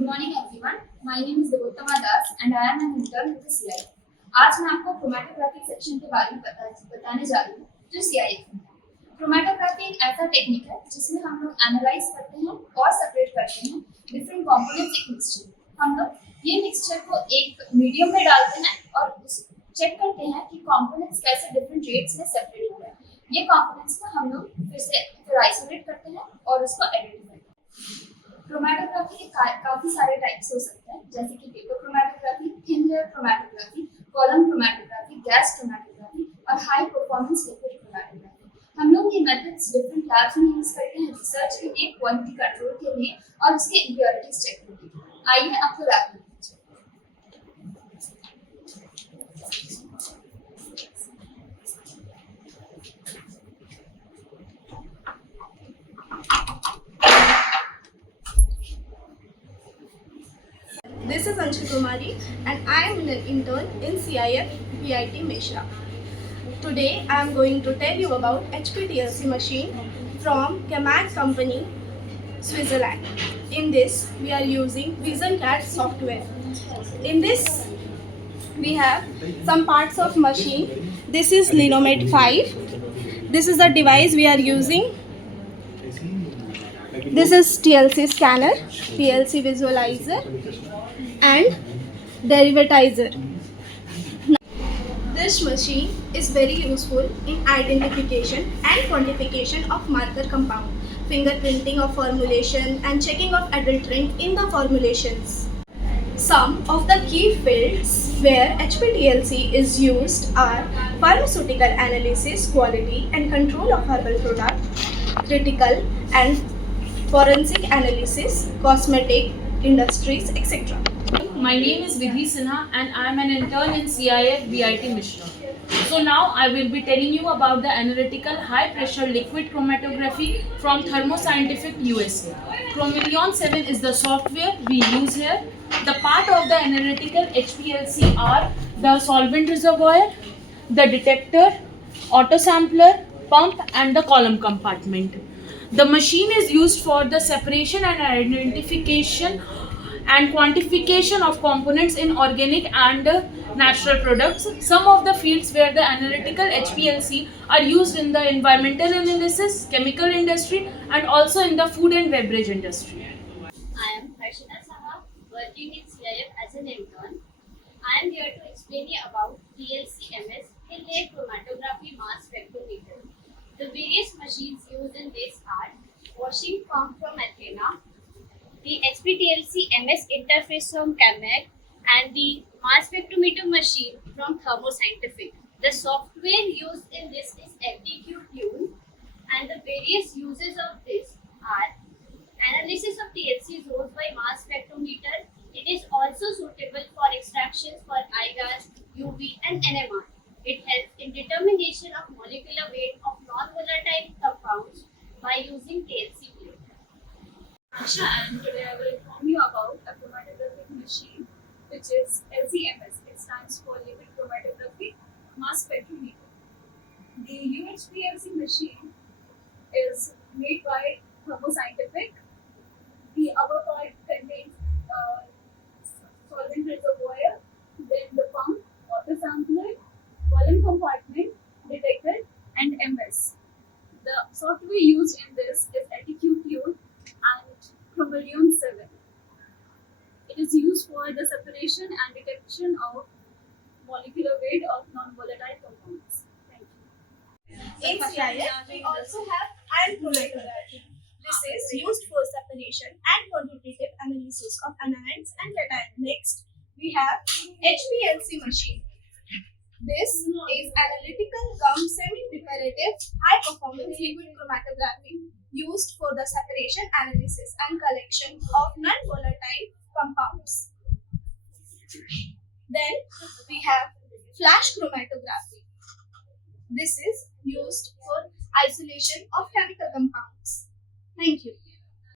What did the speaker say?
Good morning everyone. My name is Devottama Das and I am an intern with the CIF. आज मैं आपको chromatography section के बारे में बताने जा रही हूँ जो CIF में है। क्रोमैटोग्राफी एक ऐसा टेक्निक है जिसमें हम लोग एनालाइज करते हैं और सेपरेट करते हैं डिफरेंट कंपोनेंट्स एक मिक्सचर। हम लोग ये मिक्सचर को एक मीडियम में डालते हैं और चेक करते हैं कि कंपोनेंट्स कैसे डिफरेंट रेट्स में सेपरेट हो रहे हैं। ये कंपोनेंट्स को हम लोग फिर आइसोलेट करते हैं और उसको एडिट करते हैं। क्रोमैटोग्राफी के काफी सारे टाइप्स हो सकते हैं, जैसे कि paper chromatography, thin layer chromatography, column chromatography, gas chromatography और हाई परफॉर्मेंस लिक्विड क्रोमैटोग्राफी। हम लोग ये मेथड्स डिफरेंट लैब्स में यूज करते हैं रिसर्च के लिए, क्वालिटी कंट्रोल के लिए और उसके इम्प्योरिटीज चेक के लिए। आइए आपको लैब में This is Anshul Kumari and I am an intern in CIF PIT Mesra. Today I am going to tell you about HPTLC machine from CAMAG company, Switzerland. In this we are using visionCATS software. In this we have some parts of machine. This is Linomet 5. This is the device we are using. This is TLC scanner, TLC visualizer and derivatizer. This machine is very useful in identification and quantification of marker compound, fingerprinting of formulation and checking of adulterant in the formulations. Some of the key fields where HPTLC is used are pharmaceutical analysis, quality and control of herbal product, critical and forensic analysis, cosmetic, industries, etc. My name is Vidhi Sinha and I am an intern in CIF BIT Mesra. So now I will be telling you about the analytical high pressure liquid chromatography from Thermo Scientific USA. Chromeleon 7 is the software we use here. The part of the analytical HPLC are the solvent reservoir, the detector, autosampler, pump and the column compartment. The machine is used for the separation and identification and quantification of components in organic and natural products. Some of the fields where the analytical HPLC are used in the environmental analysis, chemical industry and also in the food and beverage industry. I am Harshita Saha, working in CIF as an intern. I am here to explain you about LCMS, Thin Layer Chromatography mass spectrometer. The various machines used in this are washing pump from Athena, the HPTLC MS interface from CAMAG, and the mass spectrometer machine from Thermo Scientific. The software used in this is FDQ-Tune, and the various uses of this are analysis of THC zones by mass spectrometer. It is also suitable for extractions for IGAS, UV and NMR. It helps in determination of molecular weight of non-volatile compounds by using THC plate. Aksha, and today I will inform you about a chromatographic machine which is LCMS. It stands for Liquid Chromatography Mass Spectrometer. The UHPLC machine is made by Thermo Scientific. The upper part contains solvent reservoir, then the pump, autosampler, column compartment, detector and MS. The software used in this is FDQ-Tune and Chromeleon 7. It is used for the separation and detection of molecular weight of non-volatile compounds. Thank you. In CIF, we also have ion chromatography. This is used for separation and quantitative analysis of anions and cations. Next, we have HPLC machine. This is analytical cum semi-preparative high-performance liquid chromatography used for the separation, analysis and collection of non-volatile compounds. Then we have flash chromatography. This is used for isolation of chemical compounds. Thank you.